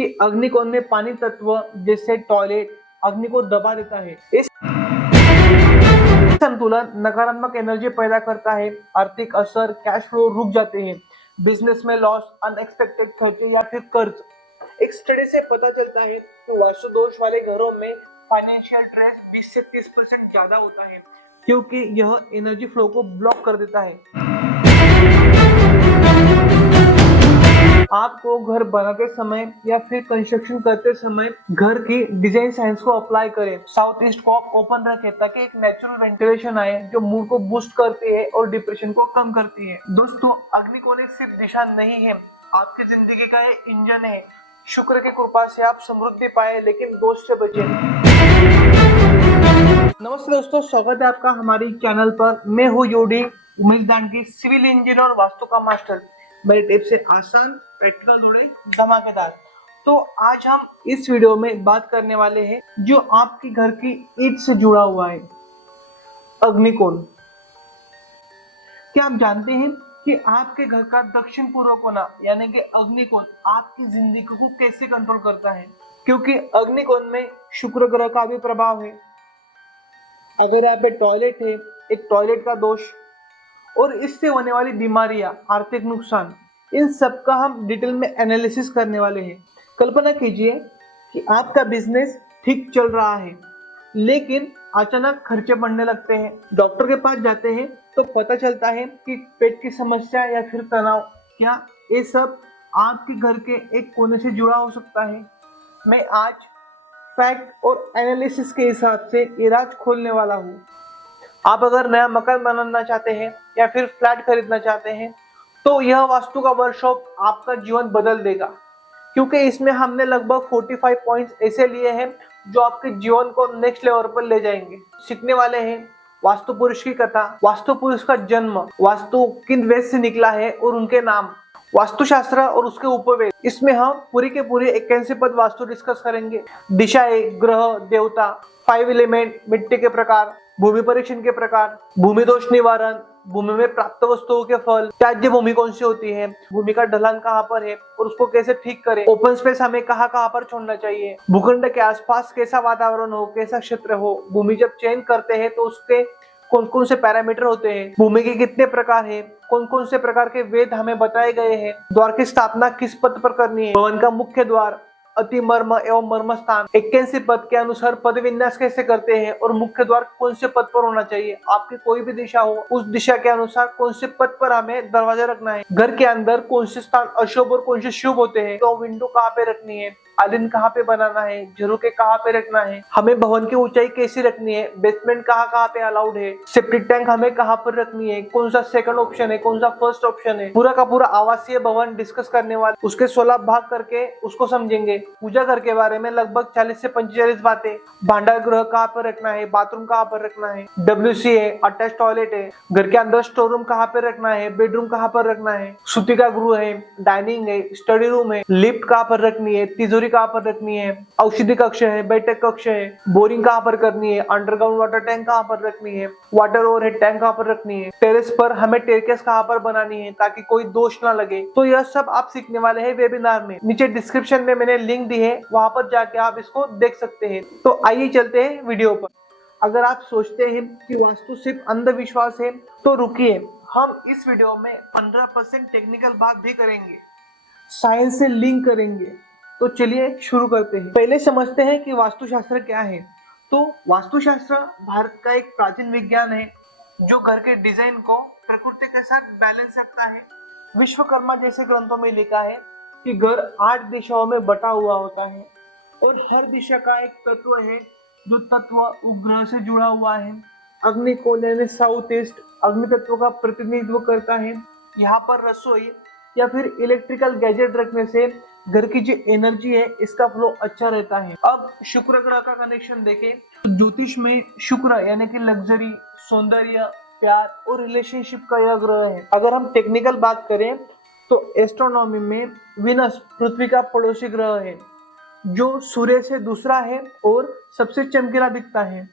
कि अग्निकोण में पानी तत्व जैसे टॉयलेट अग्नि को दबा देता है। इस संतुलन नकारात्मक एनर्जी पैदा करता है, आर्थिक असर, कैश फ्लो रुक जाते हैं, बिजनेस में लॉस, अनएक्सपेक्टेड खर्चे या फिर कर्ज। एक स्टडी से पता चलता है कि वास्तु दोष वाले घरों में फाइनेंशियल स्ट्रेस 20 से 30% ज्यादा होता है, क्योंकि यह एनर्जी फ्लो को ब्लॉक कर देता है। आपको घर बनाते समय या फिर कंस्ट्रक्शन करते समय घर की डिजाइन साइंस को अप्लाई करें। साउथ ईस्ट को आप ओपन रखें ताकि एक नेचुरल वेंटिलेशन आए जो मूड को बूस्ट करती है और डिप्रेशन को कम करती है। दोस्तों, अग्निकोण सिर्फ दिशा नहीं है, आपकी जिंदगी का ये इंजन है। शुक्र की कृपा से आप समृद्धि पाए, लेकिन दोष से बचे। नमस्ते दोस्तों, स्वागत है आपका हमारी चैनल पर। मैं हूँ योडी उमेश दांडगी, सिविल इंजीनियर और वास्तु का मास्टर। मेरे टिप से आसान, प्रैक्टिकल, थोड़े धमाकेदार। तो आज हम इस वीडियो में बात करने वाले हैं जो आपके घर की ईंट से जुड़ा हुआ है, अग्निकोण। क्या आप जानते हैं कि आपके घर का दक्षिण पूर्व कोना यानी कि अग्निकोण आपकी जिंदगी को कैसे कंट्रोल करता है? क्योंकि अग्निकोण में शुक्र ग्रह का भी प्रभाव है। अगर यहाँ पे टॉयलेट है, एक टॉयलेट का दोष और इससे होने वाली बीमारियां, आर्थिक नुकसान, इन सब का हम डिटेल में एनालिसिस करने वाले हैं। कल्पना कीजिए कि आपका बिजनेस ठीक चल रहा है, लेकिन अचानक खर्चे बढ़ने लगते हैं। डॉक्टर के पास जाते हैं तो पता चलता है कि पेट की समस्या या फिर तनाव। क्या ये सब आपके घर के एक कोने से जुड़ा हो सकता है? मैं आज फैक्ट और एनालिसिस के हिसाब से ये राज खोलने वाला हूँ। आप अगर नया मकान बनाना चाहते हैं या फिर फ्लैट खरीदना चाहते हैं तो यह वास्तु का वर्कशॉप आपका जीवन बदल देगा, क्योंकि इसमें हमने लगभग 45 पॉइंट्स ऐसे लिए हैं जो आपके जीवन को नेक्स्ट लेवल पर ले जाएंगे। सीखने वाले हैं वास्तु पुरुष की कथा, वास्तु पुरुष का जन्म, वास्तु किन वेद से निकला है और उनके नाम, वास्तुशास्त्र और उसके उपवेद। इसमें हम पूरी के पूरी 81 पद वास्तु डिस्कस करेंगे। दिशाएं, ग्रह, देवता, 5 एलिमेंट, मिट्टी के प्रकार, भूमि परीक्षण के प्रकार, भूमि दोष निवारण, भूमि में प्राप्त वस्तुओं के फल, त्याज्य भूमि कौन सी होती है, भूमि का ढलान कहाँ पर है और उसको कैसे ठीक करें, ओपन स्पेस हमें कहाँ पर छोड़ना चाहिए, भूखंड के आसपास कैसा वातावरण हो, कैसा क्षेत्र हो, भूमि जब चयन करते हैं तो उसके कौन कौन से पैरामीटर होते हैं, भूमि के कितने प्रकार है, कौन कौन से प्रकार के वेद हमें बताए गए हैं, द्वार की स्थापना किस पद पर करनी है, भवन का मुख्य द्वार, अति मर्म एवं मर्म स्थान, 81 पद के अनुसार पद विन्यास कैसे करते हैं और मुख्य द्वार कौन से पद पर होना चाहिए। आपकी कोई भी दिशा हो, उस दिशा के अनुसार कौन से पद पर हमें दरवाजा रखना है, घर के अंदर कौन से स्थान अशुभ और कौन से शुभ होते हैं, तो विंडो कहाँ पे रखनी है, आलिन कहाँ पे बनाना है, झरोके कहाँ पे रखना है, हमें भवन की ऊंचाई कैसी रखनी है, बेसमेंट कहाँ पे अलाउड है, सेप्टिक टैंक हमें कहाँ पर रखनी है, कौन सा सेकंड ऑप्शन है, कौन सा फर्स्ट ऑप्शन है। पूरा का पूरा आवासीय भवन डिस्कस करने वाले, उसके 16 भाग करके उसको समझेंगे। पूजा घर के बारे में लगभग 40 से 45 बातें, भांडार गृह कहाँ पर रखना है, बाथरूम कहाँ पर रखना है, WC है, अटैच टॉयलेट है, घर के अंदर स्टोर रूम कहाँ पे रखना है, बेडरूम कहाँ पर रखना है, सूतिका गृह है, डाइनिंग है, स्टडी रूम है, लिफ्ट कहाँ पर रखनी है, तिजोरी कहाँ पर रखनी है, औषधि कक्ष है, बैठक कक्ष है, बोरिंग कहाँ पर करनी है, अंडरग्राउंड वाटर टैंक कहाँ पर रखनी है, वाटर ओवरहेड टैंक कहाँ पर रखनी है, टेरेस पर हमें टेरकेस कहाँ पर बनानी है ताकि कोई दोष ना लगे। तो यह सब आप सीखने वाले हैं वेबिनार में। नीचे डिस्क्रिप्शन में मैंने लिंक दी है, वहां पर जाके आप इसको देख सकते हैं। तो आइए चलते हैं वीडियो पर। अगर आप सोचते हैं कि वास्तु सिर्फ अंधविश्वास है तो रुकिए, हम इस वीडियो में 15% टेक्निकल बात भी करेंगे, साइंस से लिंक करेंगे। तो चलिए शुरू करते हैं। पहले समझते हैं कि वास्तुशास्त्र क्या है। तो वास्तुशास्त्र भारत का एक प्राचीन विज्ञान है जो घर के डिजाइन को प्रकृति के साथ बैलेंस रखता है। विश्वकर्मा जैसे ग्रंथों में लिखा है कि घर 8 दिशाओं में बटा हुआ होता है और हर दिशा का एक तत्व है जो तत्व उपग्रह से जुड़ा हुआ है। अग्निकोण यानी साउथ ईस्ट अग्नि तत्व का प्रतिनिधित्व करता है। यहाँ पर रसोई या फिर इलेक्ट्रिकल गैजेट रखने से घर की जो एनर्जी है इसका फ्लो अच्छा रहता है। अब शुक्र ग्रह का कनेक्शन देखें तो ज्योतिष में शुक्र यानी कि लग्जरी, सौंदर्य, प्यार और रिलेशनशिप का यह ग्रह है। अगर हम टेक्निकल बात करें तो एस्ट्रोनॉमी में वीनस पृथ्वी का पड़ोसी ग्रह है जो सूर्य से दूसरा है और सबसे चमकीला दिखता है।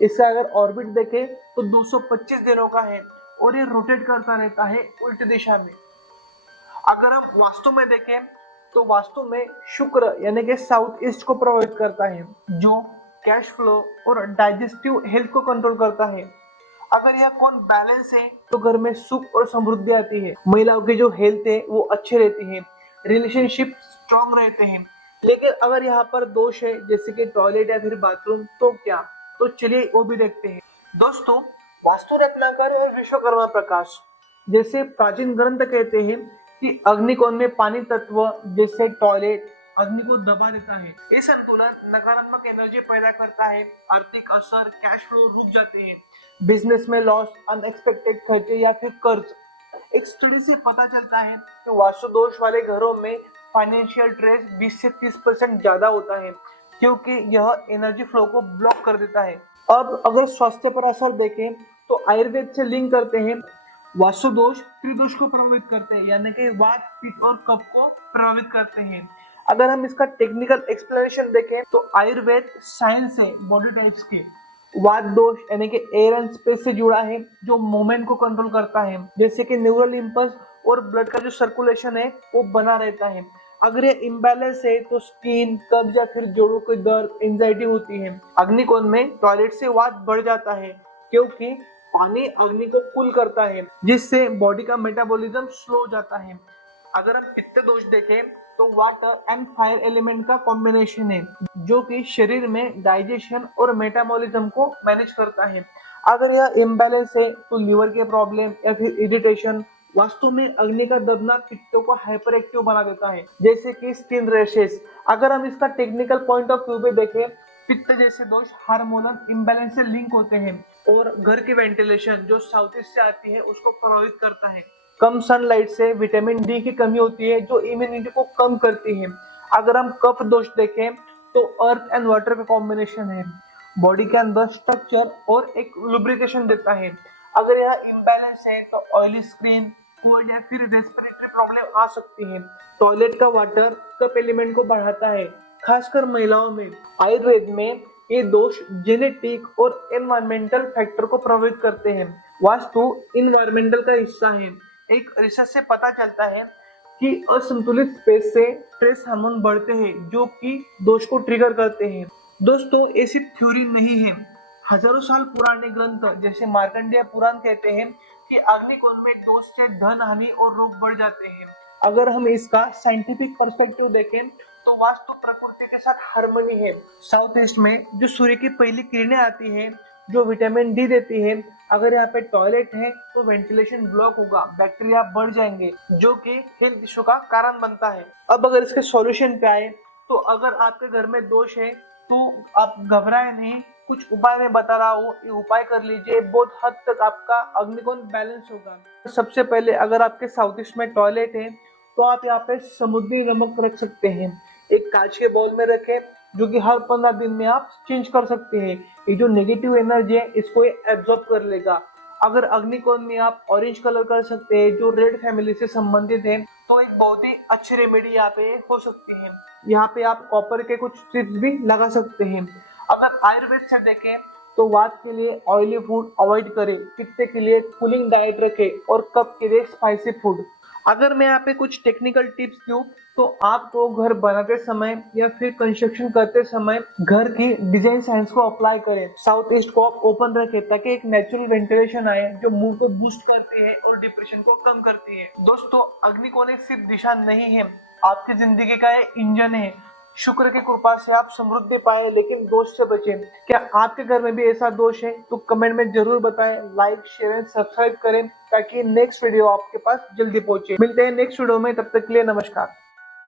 इसका अगर ऑर्बिट देखें तो 225 दिनों का है और ये रोटेट करता रहता है उल्टी दिशा में। अगर हम वास्तु में देखें तो वास्तु में शुक्र यानी कि साउथ ईस्ट को प्रभावित करता है, जो कैश फ्लो और डाइजेस्टिव हेल्थ को कंट्रोल करता है। अगर यह कोण बैलेंस है तो घर में सुख और समृद्धि आती है, महिलाओं की जो हेल्थ है वो अच्छी रहती है, रिलेशनशिप स्ट्रांग रहते हैं। लेकिन अगर यहाँ पर दोष है जैसे कि टॉयलेट या फिर बाथरूम, तो क्या? तो चलिए वो भी देखते हैं। दोस्तों, वास्तु रत्नाकर और विश्वकर्मा प्रकाश जैसे प्राचीन ग्रंथ कहते हैं कि अग्निकोण में पानी तत्व जैसे टॉयलेट अग्नि को दबा देता है। ये संतुलन नकारात्मक एनर्जी पैदा करता है, आर्थिक असर, कैश फ्लो रुक जाते हैं, बिजनेस में लॉस, अनएक्सपेक्टेड खर्चे या फिर कर्ज। एक स्टडी से पता चलता है कि वास्तु दोष वाले घरों में फाइनेंशियल स्ट्रेस 20 से 30% ज्यादा होता है, क्योंकि यह एनर्जी फ्लो को ब्लॉक कर देता है। अब अगर स्वास्थ्य पर असर देखें तो आयुर्वेद से लिंक करते हैं। वास्तु दोष त्रिदोष को प्रभावित करते हैं, यानी कि वात, पित्त और कफ को प्रभावित करते हैं। अगर हम इसका टेक्निकल एक्सप्लेनेशन देखें तो आयुर्वेद साइंस है बॉडी टाइप्स के। वात दोष यानी कि एयर एंड स्पेस से जुड़ा है, जो मूवमेंट को कंट्रोल करता है, जैसे कि न्यूरल इंपल्स और ब्लड का जो सर्कुलेशन है वो बना रहता है। अगर ये इम्बैलेंस है तो स्किन, कब्ज या फिर जोड़ों के दर्द, एंजाइटी होती है। अग्निकोण में टॉयलेट से वात बढ़ जाता है, क्योंकि पानी अग्नि को कूल करता है, जिससे बॉडी का मेटाबॉलिज्म स्लो हो जाता है। अगर हम पित्त दोष देखें तो वाटर एंड फायर एलिमेंट का कॉम्बिनेशन है, जो कि शरीर में डाइजेशन और मेटाबॉलिज्म को मैनेज करता है। अगर यह इम्बैलेंस है तो लीवर के प्रॉब्लम या फिर इरिटेशन। वास्तु में अग्नि का दबना पित्तों को हाइपर एक्टिव बना देता है, जैसे कि स्किन रैशेस। अगर हम इसका टेक्निकल पॉइंट ऑफ व्यू पे देखें, पित्त जैसे दोष हार्मोनल इम्बैलेंस से लिंक होते हैं और घर की वेंटिलेशन जो साउथ ईस्ट से आती है उसको प्रभावित करता है। कम सनलाइट से विटामिन डी की कमी होती है, जो इम्यूनिटी को कम करती है। अगर हम कफ दोष देखें तो अर्थ एंड वाटर का कॉम्बिनेशन है, बॉडी के अंदर स्ट्रक्चर और एक लुब्रिकेशन देता है। अगर यह इम्बैलेंस है तो ऑयली स्किन, कोल्ड या फिर रेस्पिरेटरी प्रॉब्लम आ सकती है। टॉयलेट का वाटर कफ एलिमेंट को बढ़ाता है, खासकर महिलाओं में। आयुर्वेद में ये दोष जेनेटिक और एनवायरमेंटल फैक्टर को प्रभावित करते हैं। वास्तु इन्वायरमेंटल का हिस्सा है। एक रिसर्च से पता चलता है कि असंतुलित स्पेस से स्ट्रेस हार्मोन बढ़ते हैं, जो कि दोष को ट्रिगर करते हैं। दोस्तों, ऐसी थ्योरी नहीं है। हजारों साल पुराने ग्रंथ जैसे मार्कंडेय पुराण कहते हैं कि अग्निकोण में दोष से धन हानि और रोग बढ़ जाते हैं। अगर हम इसका साइंटिफिक पर्सपेक्टिव देखें तो वास्तु प्रकृति के साथ हार्मनी है। साउथ ईस्ट में जो सूर्य की पहली किरणें आती हैं, जो विटामिन डी देती है, अगर यहाँ पे टॉयलेट है तो वेंटिलेशन ब्लॉक होगा, बैक्टीरिया बढ़ जाएंगे, जो कि हेल्थ इशू का कारण बनता है। अब अगर इसके सॉल्यूशन पे आए तो अगर आपके घर में दोष है तो आप घबराए नहीं, कुछ उपाय मैं बता रहा हूँ, ये उपाय कर लीजिए, बहुत हद तक आपका अग्निकोण बैलेंस होगा। सबसे पहले अगर आपके साउथ ईस्ट में टॉयलेट है तो आप यहाँ पे समुद्री नमक रख सकते हैं, एक कांच के बाउल में रखें, जो कि हर 15 दिन में आप चेंज कर सकते हैं। ये जो नेगेटिव एनर्जी है इसको ये एब्जॉर्ब कर लेगा। अगर अग्निकोण में आप ऑरेंज कलर कर सकते हैं, जो रेड फैमिली से संबंधित है, तो एक बहुत ही अच्छी रेमेडी यहाँ पे हो सकती है। यहाँ पे आप कॉपर के कुछ स्ट्रिप्स भी लगा सकते हैं। अगर आयुर्वेद से देखें तो वात के लिए ऑयली फूड अवॉइड करें, पित्त के लिए कूलिंग डाइट रखें और कफ के लिए स्पाइसी फूड। अगर मैं यहाँ पे कुछ टेक्निकल टिप्स दूं तो आपको घर बनाते समय या फिर कंस्ट्रक्शन करते समय घर की डिजाइन साइंस को अप्लाई करें। साउथ ईस्ट को आप ओपन रखें ताकि एक नेचुरल वेंटिलेशन आए, जो मूड को बूस्ट करती है और डिप्रेशन को कम करती है। दोस्तों, अग्निकोण एक सिर्फ दिशा नहीं है, आपकी जिंदगी का ये इंजन है। शुक्र की कृपा से आप समृद्धि पाए, लेकिन दोष से बचें। क्या आपके घर में भी ऐसा दोष है तो कमेंट में जरूर बताएं। लाइक, शेयर एंड सब्सक्राइब करें ताकि नेक्स्ट वीडियो आपके पास जल्दी पहुंचे। मिलते हैं नेक्स्ट वीडियो में, तब तक के लिए नमस्कार।